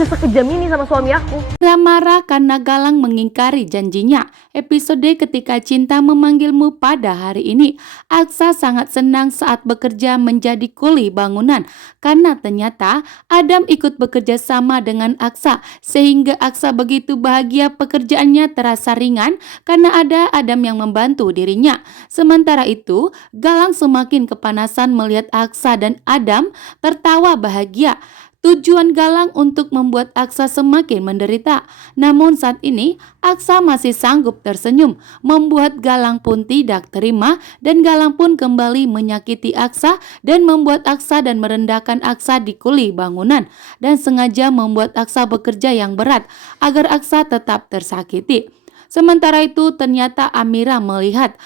bisa sekejam ini sama suami aku? Marah karena Galang mengingkari janjinya. Episode Ketika Cinta Memanggilmu pada hari ini. Aksa sangat senang saat bekerja menjadi kuli bangunan karena ternyata Adam ikut bekerja sama dengan Aksa, sehingga Aksa begitu bahagia pekerjaannya terasa ringan karena ada Adam yang membantu dirinya. Sementara itu, Galang semakin kepanasan melihat Aksa dan Adam tertawa bahagia. Tujuan Galang untuk membuat Aksa semakin menderita. Namun saat ini Aksa masih sanggup tersenyum, membuat Galang pun tidak terima dan Galang pun kembali menyakiti Aksa dan membuat Aksa dan merendahkan Aksa di kuli bangunan dan sengaja membuat Aksa bekerja yang berat agar Aksa tetap tersakiti. Sementara itu ternyata Amira melihat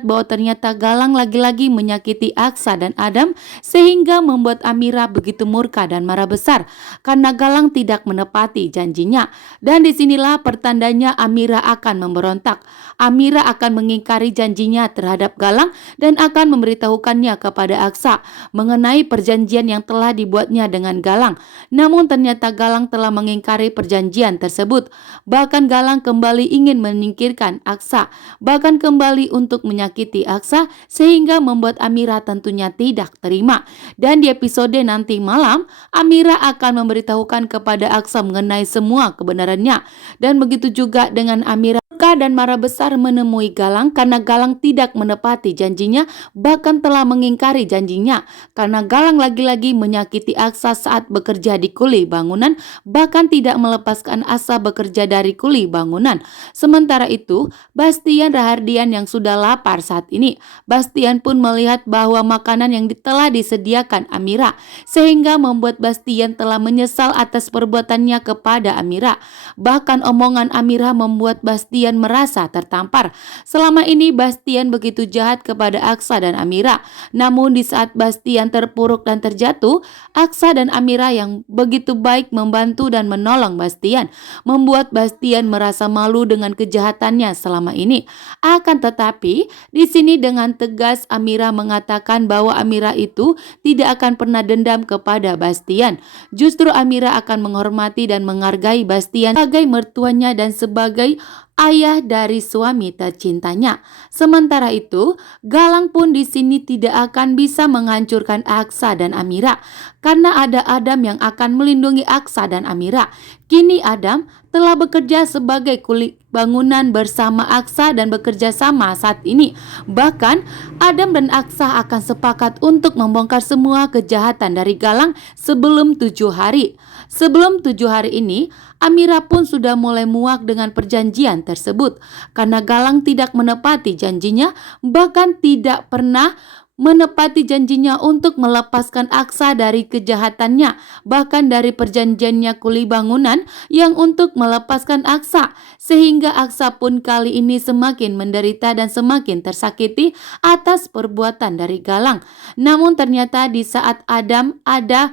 bahwa ternyata Galang lagi-lagi menyakiti Aksa dan Adam, sehingga membuat Amira begitu murka dan marah besar karena Galang tidak menepati janjinya. Dan disinilah pertandanya Amira akan memberontak. Amira akan mengingkari janjinya terhadap Galang dan akan memberitahukannya kepada Aksa mengenai perjanjian yang telah dibuatnya dengan Galang. Namun ternyata Galang telah mengingkari perjanjian tersebut. Bahkan Galang kembali ingin menyingkirkan Aksa, bahkan kembali untuk menyakiti Aksa, sehingga membuat Amira tentunya tidak terima. Dan di episode nanti malam, Amira akan memberitahukan kepada Aksa mengenai semua kebenarannya. Dan begitu juga dengan Amira dan marah besar menemui Galang karena Galang tidak menepati janjinya, bahkan telah mengingkari janjinya karena Galang lagi-lagi menyakiti Aksa saat bekerja di kuli bangunan, bahkan tidak melepaskan Aksa bekerja dari kuli bangunan. Sementara itu, Bastian Rahardian yang sudah lapar saat ini, Bastian pun melihat bahwa makanan yang telah disediakan Amira, sehingga membuat Bastian telah menyesal atas perbuatannya kepada Amira. Bahkan omongan Amira membuat Bastian merasa tertampar. Selama ini Bastian begitu jahat kepada Aksa dan Amira. Namun di saat Bastian terpuruk dan terjatuh, Aksa dan Amira yang begitu baik membantu dan menolong Bastian, membuat Bastian merasa malu dengan kejahatannya selama ini. Akan tetapi di sini dengan tegas Amira mengatakan bahwa Amira itu tidak akan pernah dendam kepada Bastian. Justru Amira akan menghormati dan menghargai Bastian sebagai mertuanya dan sebagai ayah dari suami tercintanya. Sementara itu, Galang pun di sini tidak akan bisa menghancurkan Aksa dan Amira karena ada Adam yang akan melindungi Aksa dan Amira. Kini Adam telah bekerja sebagai kuli bangunan bersama Aksa dan bekerja sama saat ini. Bahkan Adam dan Aksa akan sepakat untuk membongkar semua kejahatan dari Galang sebelum 7 hari. Sebelum 7 hari ini, Amira pun sudah mulai muak dengan perjanjian tersebut karena Galang tidak menepati janjinya, bahkan tidak pernah menepati janjinya untuk melepaskan Aksa dari kejahatannya, bahkan dari perjanjiannya kuli bangunan yang untuk melepaskan Aksa, sehingga Aksa pun kali ini semakin menderita dan semakin tersakiti atas perbuatan dari Galang. Namun ternyata di saat Adam ada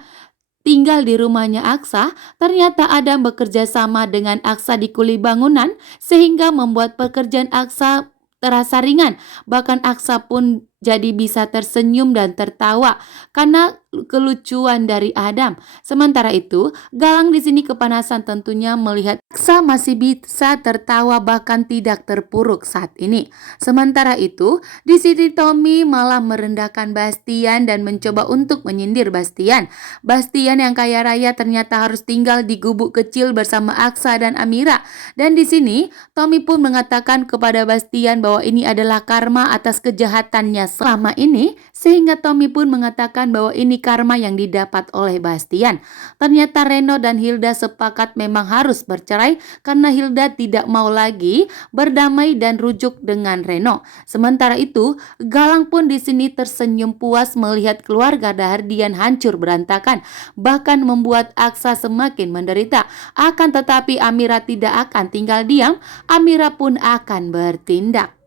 tinggal di rumahnya Aksa, ternyata Adam bekerja sama dengan Aksa di kuli bangunan sehingga membuat pekerjaan Aksa terasa ringan. Bahkan Aksa pun jadi bisa tersenyum dan tertawa karena kelucuan dari Adam. Sementara itu, Galang di sini kepanasan tentunya melihat Aksa masih bisa tertawa bahkan tidak terpuruk saat ini. Sementara itu, di sini Tommy malah merendahkan Bastian dan mencoba untuk menyindir Bastian. Bastian yang kaya raya ternyata harus tinggal di gubuk kecil bersama Aksa dan Amira. Dan di sini, Tommy pun mengatakan kepada Bastian bahwa ini adalah karma atas kejahatannya selama ini, sehingga Tommy pun mengatakan bahwa ini karma yang didapat oleh Bastian. Ternyata Reno dan Hilda sepakat memang harus bercerai karena Hilda tidak mau lagi berdamai dan rujuk dengan Reno. Sementara itu, Galang pun di sini tersenyum puas melihat keluarga Rahardian hancur berantakan, bahkan membuat Aksa semakin menderita. Akan tetapi Amira tidak akan tinggal diam, Amira pun akan bertindak.